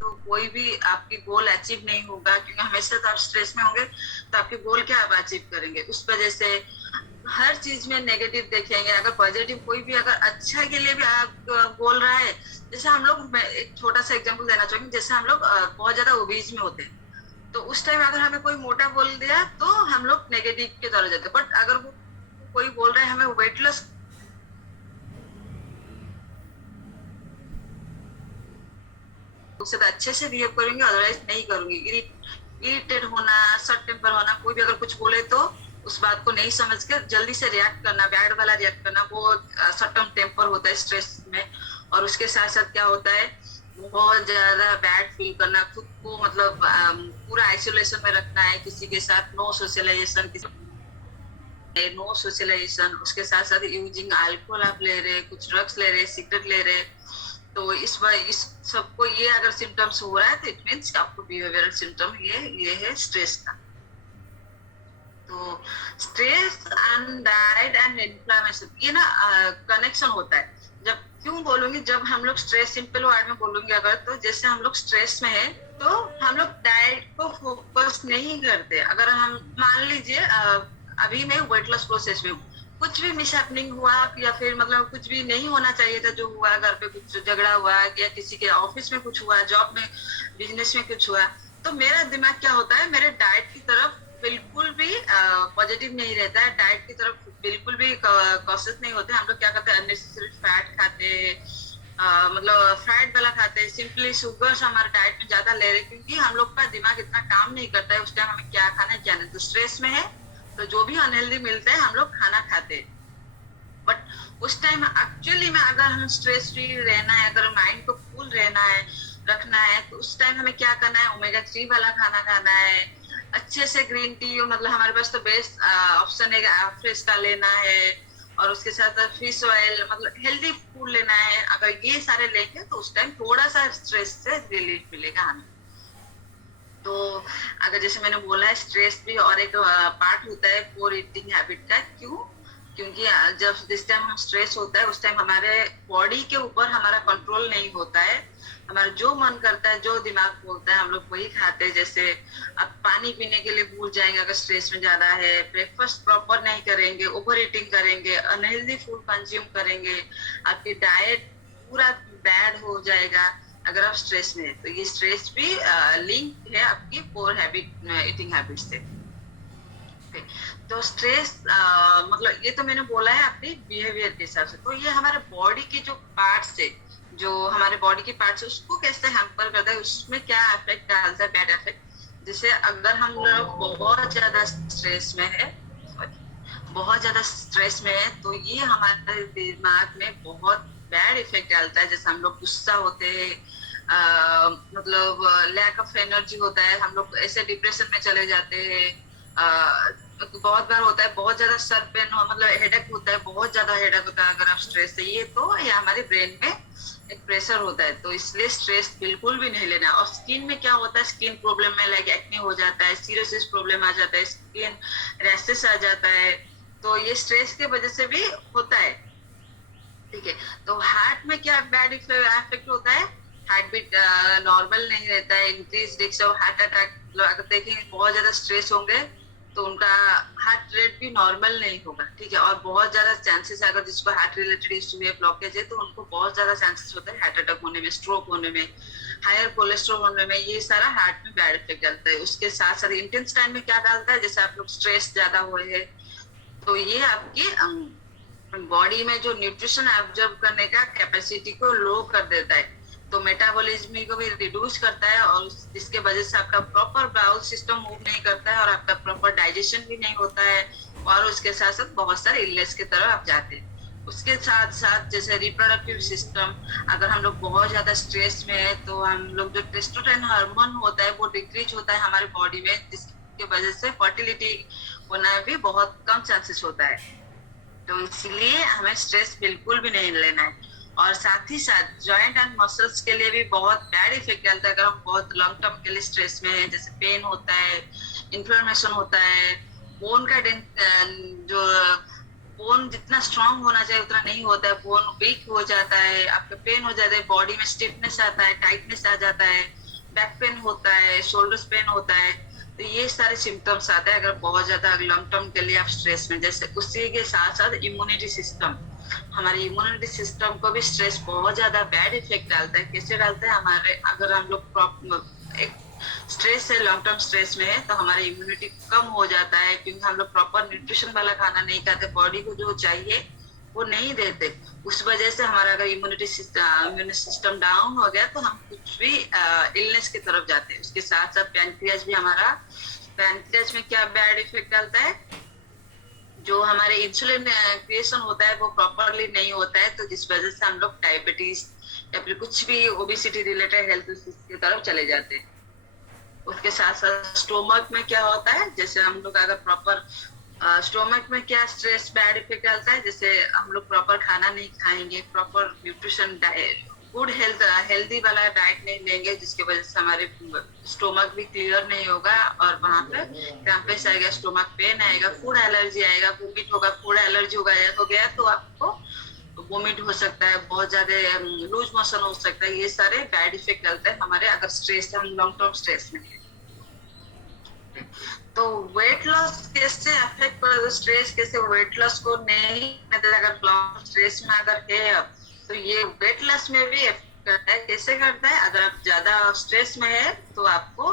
तो कोई भी आपकी गोल अचीव नहीं होगा, क्योंकि हमेशा तो आप स्ट्रेस में होंगे तो आपके गोल क्या आप अचीव करेंगे। उस वजह से हर चीज में नेगेटिव देखेंगे, अगर पॉजिटिव कोई भी अगर अच्छा के लिए भी आप बोल रहा है। जैसे हम लोग, मैं एक छोटा सा एग्जांपल देना चाहूंगी, जैसे हम लोग बहुत ज्यादा ओबीज में होते हैं, तो उस टाइम अगर हमें कोई मोटा बोल दिया तो हम लोग नेगेटिव की तरफ जाते हैं। बट अगर वो कोई बोल रहा है हमें वेट लॉस, उससे तो अच्छे से बिहेव करूंगी, अदरवाइज नहीं करूंगी। इरिटेट होना, शॉर्ट टेम्पर होना, कोई भी अगर कुछ बोले तो उस बात को नहीं समझ के जल्दी से रिएक्ट करना, बैड वाला रिएक्ट करना, वो शॉर्ट टर्म टेम्पर होता है स्ट्रेस में। और उसके साथ साथ क्या होता है, बहुत ज्यादा बैड फील करना, खुद को मतलब पूरा आइसोलेशन में रखना है, किसी के साथ नो सोशलाइजेशन, नो सोशलाइजेशन। उसके साथ साथ यूजिंग अल्कोहल आप ले रहे, कुछ ड्रग्स ले रहे, सिगरेट ले रहे, तो इस सबको ये अगर सिम्टम्स हो रहा है तो इट मीन्स आपको बिहेवियरल सिम्टम ये है स्ट्रेस का। तो stress and diet and inflammation, ये ना कनेक्शन होता है। जब क्यों बोलूंगी, जब हम लोग स्ट्रेस, सिंपल वर्ड में बोलूंगी अगर, तो जैसे हम लोग स्ट्रेस में है तो हम लोग डाइट को फोकस नहीं करते। अगर हम मान लीजिए अभी मैं वेट लॉस प्रोसेस में हूँ, कुछ भी मिसहैपनिंग हुआ या फिर मतलब कुछ भी नहीं होना चाहिए था जो हुआ, घर पे कुछ झगड़ा हुआ या किसी के ऑफिस में कुछ हुआ, जॉब में, बिजनेस में कुछ हुआ, तो मेरा दिमाग क्या होता है, मेरे डाइट की तरफ बिल्कुल भी पॉजिटिव नहीं रहता है, डाइट की तरफ बिल्कुल भी कॉशियस नहीं होते। हम लोग क्या करते हैं, अननेसेसरी फैट खाते हैं, मतलब फैट वाला खाते हैं, सिंपली शुगर्स हमारे डाइट में ज्यादा ले रहे, क्योंकि हम लोग का दिमाग इतना काम नहीं करता है उस टाइम हमें क्या खाना है क्या नहीं। तो स्ट्रेस में है तो जो भी अनहेल्दी मिलता है हम लोग खाना खाते हैं। बट उस टाइम एक्चुअली में अगर हम स्ट्रेस फ्री रहना है, अगर माइंड को कूल रहना है, रखना है, तो उस टाइम हमें क्या करना है, ओमेगा 3 वाला खाना खाना है, अच्छे से ग्रीन टी, मतलब हमारे पास तो बेस्ट ऑप्शन है फ्रेश का लेना है, और उसके साथ फिश ऑयल, मतलब हेल्दी फूड लेना है। अगर ये सारे लेंगे तो उस टाइम थोड़ा सा स्ट्रेस से रिलीफ मिलेगा हमें। तो अगर जैसे मैंने बोला है, स्ट्रेस भी और एक पार्ट होता है पोर ईटिंग हैबिट का। क्यों? क्योंकि जब जिस टाइम हम स्ट्रेस होता है उस टाइम हमारे बॉडी के ऊपर हमारा कंट्रोल नहीं होता है, हमारा जो मन करता है, जो दिमाग बोलता है हम लोग वही खाते हैं। जैसे अब पानी पीने के लिए भूल जाएंगे अगर स्ट्रेस में ज्यादा है, ब्रेकफास्ट प्रॉपर नहीं करेंगे, ओवर ईटिंग करेंगे, अनहेल्दी फूड कंज्यूम करेंगे, आपकी डाइट पूरा बैड हो जाएगा अगर आप स्ट्रेस में है। तो ये स्ट्रेस भी लिंक है आपकी पोर हैबिट, ईटिंग हैबिट से। Okay. तो स्ट्रेस मतलब ये तो मैंने बोला है अपनी बिहेवियर के हिसाब से। तो ये हमारे बॉडी के जो पार्ट्स है, जो हमारे बॉडी के पार्ट्स है, उसको कैसे हैम्पर करता है, उसमें क्या इफेक्ट डालता है, बैड इफेक्ट। जैसे अगर हम लोग बहुत ज्यादा स्ट्रेस में है, बहुत ज्यादा स्ट्रेस में है, तो ये हमारे दिमाग में बहुत बैड इफेक्ट डालता है। जैसे हम लोग गुस्सा होते हैं, मतलब लैक ऑफ एनर्जी होता है, हम लोग ऐसे डिप्रेशन में चले जाते हैं। बहुत बार होता है बहुत ज्यादा सर पेन हो, मतलब हेडेक होता है, बहुत ज्यादा हेडेक होता है अगर आप स्ट्रेस है। ये हमारे ब्रेन में एक प्रेशर होता है, तो इसलिए स्ट्रेस बिल्कुल भी नहीं लेना। और स्किन में क्या होता है, स्किन प्रॉब्लम में लाइक एक्ने हो जाता है, सीरियस प्रॉब्लम आ जाता है, स्किन रैशेस आ जाता है, तो ये स्ट्रेस के वजह से भी होता है। ठीक है। तो हार्ट में क्या बैड इफेक्ट होता है, हार्ट बीट नॉर्मल नहीं रहता है, increase risk of heart attack. अगर देखेंगे बहुत ज्यादा स्ट्रेस होंगे तो उनका हार्ट रेट भी नॉर्मल नहीं होगा। ठीक है। और बहुत ज्यादा चांसेस, अगर जिसको हार्ट रिलेटेड इश्यू है, ब्लॉकेज है, तो उनको बहुत ज्यादा चांसेस होता है हार्ट अटैक होने में, स्ट्रोक होने में, हायर कोलेस्ट्रॉल होने में। ये सारा हार्ट में बैड इफेक्ट डालता है। उसके साथ साथ इंटेंस टाइम में क्या डालता है, जैसे आप लोग स्ट्रेस ज्यादा हुए है तो ये आपकी बॉडी में जो न्यूट्रिशन एब्जॉर्ब करने का कैपेसिटी को लो कर देता है, तो मेटाबॉलिज्म को भी रिड्यूस करता है, और जिसके वजह से आपका प्रॉपर बाउल सिस्टम मूव नहीं करता है और आपका प्रॉपर डाइजेशन भी नहीं होता है, और उसके साथ साथ बहुत सारे इलनेस की तरफ आप जाते हैं। उसके साथ साथ जैसे रिप्रोडक्टिव सिस्टम, अगर हम लोग बहुत ज्यादा स्ट्रेस में है तो हम लोग जो टेस्टोस्टेरोन हार्मोन होता है वो डिक्रीज होता है हमारे बॉडी में, जिसकी वजह से फर्टिलिटी होना भी बहुत कम चांसेस होता है। तो इसलिए हमें स्ट्रेस बिल्कुल भी नहीं लेना है। और साथ ही साथ जॉइंट एंड मसल्स के लिए भी बहुत बैड इफेक्ट डालता है अगर हम बहुत लॉन्ग टर्म के लिए स्ट्रेस में है। जैसे पेन होता है, इन्फ्लेमेशन होता है, बोन का जो बोन जितना स्ट्रांग होना चाहिए उतना नहीं होता है, बोन वीक हो जाता है, आपका पेन हो जाता है, बॉडी में स्टिफनेस आता है, टाइटनेस आ जाता है, बैक पेन होता है, शोल्डर्स पेन होता है। तो ये सारे सिम्टम्स आते हैं अगर बहुत ज्यादा लॉन्ग टर्म के लिए आप स्ट्रेस में। जैसे उसी के साथ साथ इम्यूनिटी सिस्टम, हमारे इम्यूनिटी सिस्टम को भी स्ट्रेस बहुत ज्यादा बैड इफेक्ट डालता है। कैसे डालता है? हमारे अगर हम लोग एक स्ट्रेस है, लॉन्ग टर्म स्ट्रेस में है, तो हमारी इम्यूनिटी कम हो जाता है, क्योंकि हम लोग प्रॉपर न्यूट्रिशन वाला खाना नहीं खाते, बॉडी को जो चाहिए वो नहीं देते। उस वजह से हमारा अगर इम्यूनिटी सिस्टम डाउन हो गया तो हम कुछ भी इलनेस की तरफ जाते हैं। उसके साथ साथ पैनक्रियाज भी हमारा, पैनक्रियाज में क्या बैड इफेक्ट डालता है? जो हमारे इंसुलिन क्रिएशन होता है वो प्रॉपरली नहीं होता है, तो जिस वजह से हम लोग डायबिटीज या फिर कुछ भी ओबेसिटी रिलेटेड हेल्थ इश्यूज की तरफ चले जाते हैं। उसके साथ साथ स्टोमक में क्या होता है? जैसे हम लोग अगर प्रॉपर स्टोमक में क्या स्ट्रेस बैड इफेक्ट डालता है? जैसे हम लोग प्रॉपर खाना नहीं खाएंगे, proper nutrition diet, good healthy वाला डाइट नहीं लेंगे, जिसकी वजह से हमारे स्टोमक भी क्लियर नहीं होगा और वहां पे क्रैम्पेस आएगा, स्टोमक पेन आएगा, फूड एलर्जी आएगा, वोमिट होगा। फूड एलर्जी हो गया तो आपको वोमिट हो सकता है, बहुत ज्यादा लूज मोशन हो सकता है। ये सारे बैड इफेक्ट डालते हैं हमारे अगर स्ट्रेस, हम लॉन्ग टर्म स्ट्रेस में है। तो वेट लॉस कैसे अफेक्ट कर, स्ट्रेस कैसे वेट लॉस को नहीं, अगर लॉन्ग स्ट्रेस में अगर है तो ये वेट लॉस में भी अफेक्ट करता है। कैसे करता है? अगर आप ज्यादा स्ट्रेस में है तो आपको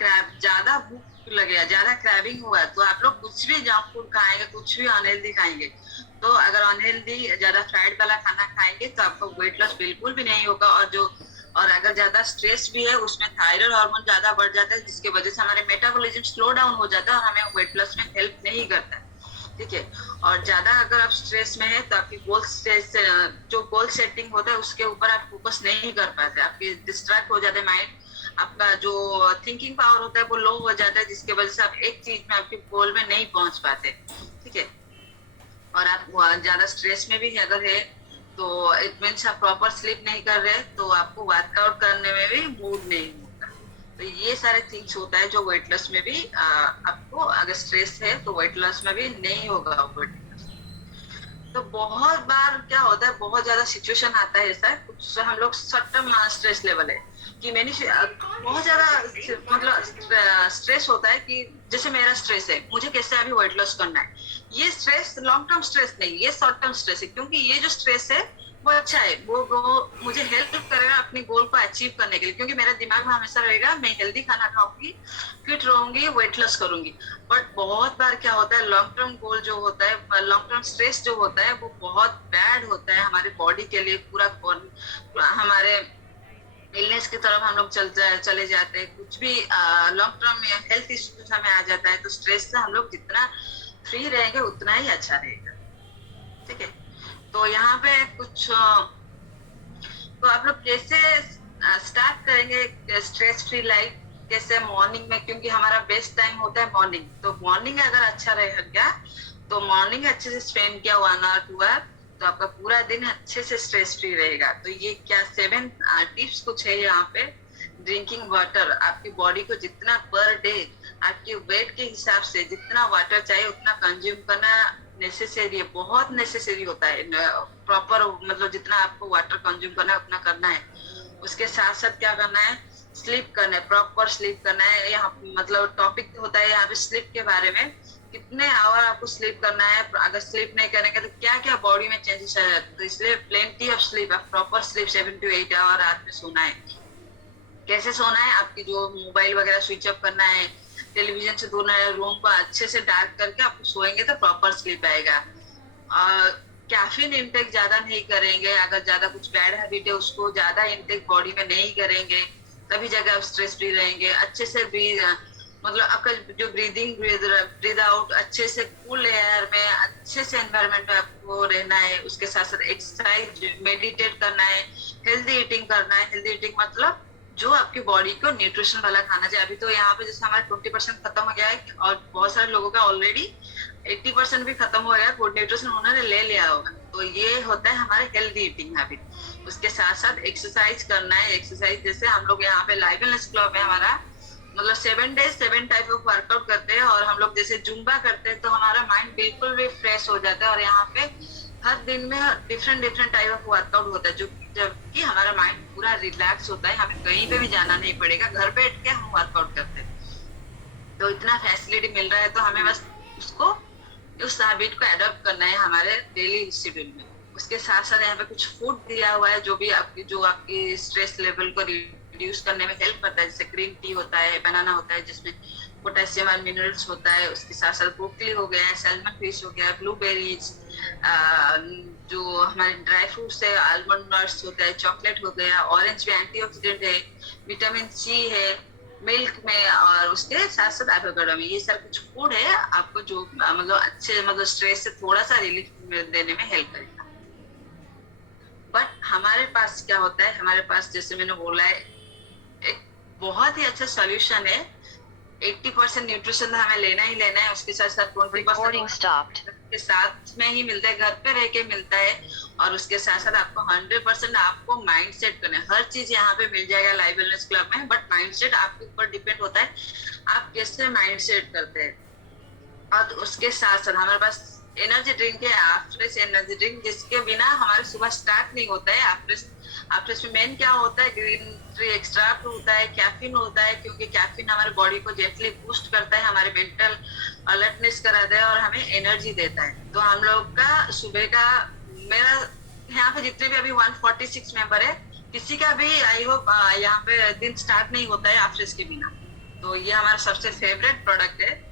ज्यादा भूख लगेगा, ज्यादा क्रैविंग हुआ तो आप लोग कुछ भी जंक फूड खाएंगे, कुछ भी अनहेल्दी खाएंगे। तो अगर अनहेल्दी ज्यादा फ्राइड वाला खाना खाएंगे तो आपको वेट लॉस बिल्कुल भी नहीं होगा। और अगर ज्यादा स्ट्रेस भी है उसमें थायराइड हार्मोन ज्यादा बढ़ जाता है, जिसकी वजह से हमारे मेटाबॉलिज्म स्लो डाउन हो जाता है और हमें वेट लॉस में हेल्प नहीं करता है। ठीक है। और ज्यादा अगर आप स्ट्रेस में है तो आपकी जो गोल सेटिंग होता है उसके ऊपर आप फोकस नहीं कर पाते, आपके डिस्ट्रैक्ट हो जाते माइंड, आपका जो थिंकिंग पावर होता है वो लो हो जाता है, जिसकी वजह से आप एक चीज में, आपके गोल में नहीं पहुंच पाते। ठीक है। और आप ज्यादा स्ट्रेस में भी अगर है तो इट मीन्स आप प्रॉपर स्लीप नहीं कर रहे, तो आपको वर्कआउट करने में भी मूड नहीं होता। तो ये सारे थिंग्स होता है जो वेट लॉस में भी आपको, अगर स्ट्रेस है तो वेट लॉस में भी नहीं होगा वेट लॉस। तो बहुत बार क्या होता है, बहुत ज्यादा सिचुएशन आता है ऐसा, कुछ हम लोग शॉर्ट टर्म स्ट्रेस लेवल है कि मैंने बहुत ज्यादा मतलब स्ट्रेस होता है कि जैसे मेरा स्ट्रेस है, मुझे कैसे अभी वेट लॉस करना है। ये स्ट्रेस लॉन्ग टर्म स्ट्रेस नहीं, ये शॉर्ट टर्म स्ट्रेस है, क्योंकि ये जो स्ट्रेस है वो अच्छा है, वो मुझे हेल्प करेगा अपने गोल को अचीव करने के लिए, क्योंकि मेरा दिमाग में हमेशा रहेगा मैं हेल्दी खाना खाऊंगी, फिट रहूंगी, वेट लॉस करूंगी। बट बहुत बार क्या होता है, लॉन्ग टर्म गोल जो होता है, लॉन्ग टर्म स्ट्रेस जो होता है वो बहुत बैड होता है हमारे बॉडी के लिए। पूरा हमारे इलनेस की तरफ हम लोग चले जाते हैं। कुछ भी लॉन्ग टर्म हेल्थ इश्यूज हमें आ जाता है, तो स्ट्रेस से हम लोग जितना फ्री रहेंगे उतना ही अच्छा रहेगा। ठीक है। तो यहाँ पे कुछ तो आप लोग कैसे स्टार्ट करेंगे स्ट्रेस फ्री लाइफ, कैसे मॉर्निंग में, क्योंकि हमारा बेस्ट टाइम होता है मॉर्निंग। तो मॉर्निंग अगर अच्छा रहेगा तो मॉर्निंग अच्छे से स्पेंड किया 1 आवर 2 आवर, तो आपका पूरा दिन अच्छे से स्ट्रेस फ्री रहेगा। तो ये क्या 7 टिप्स कुछ है यहाँ पे। ड्रिंकिंग वाटर, आपकी बॉडी को जितना पर डे आपके वेट के हिसाब से जितना वाटर चाहिए उतना कंज्यूम करना नेसेसरी है, बहुत नेसेसरी होता है। प्रॉपर मतलब जितना आपको वाटर कंज्यूम करना है उतना करना है। उसके साथ साथ क्या करना है, स्लीप करना है, प्रॉपर स्लीप करना है। यहाँ मतलब टॉपिक होता है यहाँ पे स्लीप के बारे में, कितने आवर आपको स्लीप करना है। अगर स्लीप नहीं करेंगे तो क्या क्या बॉडी में चेंजेस आ जाते हैं। तो इसलिए plenty of sleep, proper sleep 7 to 8 hour रात में सोना है। कैसे सोना है, आपकी जो मोबाइल वगैरह स्विच ऑफ करना है, टेलीविजन से दूर, रूम को अच्छे से डार्क करके आपको सोएंगे तो प्रॉपर स्लीप आएगा। कैफीन इंटेक ज्यादा नहीं करेंगे, अगर ज्यादा कुछ बैड हैबिट है उसको ज्यादा इंटेक बॉडी में नहीं करेंगे, तभी जगह आप स्ट्रेस फ्री रहेंगे। अच्छे से मतलब आपका जो ब्रीद आउट अच्छे से कूल एयर में, अच्छे से एनवायरनमेंट में आपको रहना है। उसके साथ साथ एक्सरसाइज, मेडिटेट करना है, हेल्दी ईटिंग करना है। हेल्दी ईटिंग मतलब जो आपकी बॉडी को न्यूट्रिशन वाला खाना चाहिए। अभी तो यहाँ पे जैसे हमारा 20% खत्म हो गया है और बहुत सारे लोगों का ऑलरेडी 80% भी खत्म हो गया, गुड न्यूट्रिशन उन्होंने ले लिया होगा। तो ये होता है हमारे हेल्दी ईटिंग हैबिट। उसके साथ साथ एक्सरसाइज करना है। एक्सरसाइज जैसे हम लोग यहाँ पे लाइफ वेलनेस क्लब है हमारा, मतलब 7 days 7 टाइप ऑफ वर्कआउट करते हैं। और हम लोग जैसे जुम्बा करते हैं तो हमारा माइंड बिल्कुल भी फ्रेश हो जाता है। और यहाँ पे हर दिन में different different type of workout होता है, जो जबकि हमारा माइंड पूरा रिलैक्स होता है, हमें कहीं पे भी जाना नहीं पड़ेगा, घर बैठ के हम वर्कआउट करते हैं। तो इतना फैसिलिटी मिल रहा है, तो हमें बस उसको उस हैबिट को एडॉप्ट करना है हमारे डेली शेड्यूल में। उसके साथ साथ यहाँ पे कुछ फूड दिया हुआ है जो आपकी स्ट्रेस लेवल को रिड्यूस करने में हेल्प करता है, जैसे ग्रीन टी होता है, बनाना होता है जिसमें पोटेशियम और मिनरल्स होता है, उसके साथ साथ ब्रोकली हो गया, सैल्मन फिश हो गया, ब्लूबेरीज, जो हमारे ड्राई फ्रूट्स है, आलमंड नट्स होता है, चॉकलेट हो गया, ऑरेंज में एंटीऑक्सीडेंट है, विटामिन सी है मिल्क में, और उसके साथ साथ एवोकाडो में। ये सारे कुछ फूड है आपको जो मतलब अच्छे मतलब स्ट्रेस से थोड़ा सा रिलीफ देने में हेल्प करेगा। बट हमारे पास क्या होता है, हमारे पास जैसे मैंने बोला है एक बहुत ही अच्छा सोल्यूशन है। 80% न्यूट्रिशन तो हमें लेना ही लेना है, उसके साथ साथ 20% के साथ में ही मिलता है, घर पे रह के मिलता है, और उसके साथ साथ आपको 100% आपको माइंड सेट करना है। हर चीज यहाँ पे मिल जाएगा लाइव वेलनेस क्लब में, बट माइंड सेट आपके ऊपर डिपेंड होता है आप कैसे माइंड सेट करते हैं। और उसके साथ साथ हमारे पास एनर्जी ड्रिंक है, आफ्रेश एनर्जी ड्रिंक, जिसके बिना हमारे सुबह स्टार्ट नहीं होता है। आफ्रेश में मेन क्या होता है, ग्रीन टी एक्सट्रैक्ट होता है, कैफीन होता है, क्योंकि कैफीन हमारे बॉडी को जेंटली बूस्ट करता है, हमारे मेंटल अलर्टनेस कराता है और हमें एनर्जी देता है। तो हम लोग का सुबह का, मेरा यहाँ पे जितने भी अभी 146 मेंबर है, किसी का भी आई होप यहाँ पे दिन स्टार्ट नहीं होता है आफ्रेश के बिना। तो ये हमारा सबसे फेवरेट प्रोडक्ट है।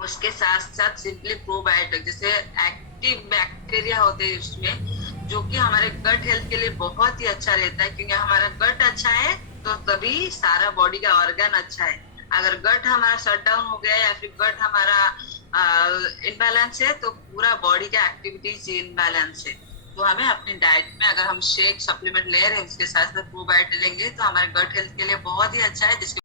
उसके साथ साथ सिंपली प्रोबायोटिक, जैसे एक्टिव बैक्टीरिया होते हैं उसमें, जो कि हमारे गट हेल्थ के लिए बहुत ही अच्छा रहता है, क्योंकि हमारा गट अच्छा है तो तभी सारा बॉडी का ऑर्गन अच्छा है। अगर गट हमारा शट डाउन हो गया या फिर गट हमारा इनबैलेंस है, तो पूरा बॉडी का एक्टिविटीज इनबैलेंस है। तो हमें अपनी डाइट में अगर हम शेक सप्लीमेंट ले रहे हैं, उसके साथ साथ प्रोबायोटिक लेंगे, तो हमारे गट हेल्थ के लिए बहुत ही अच्छा है, जिसके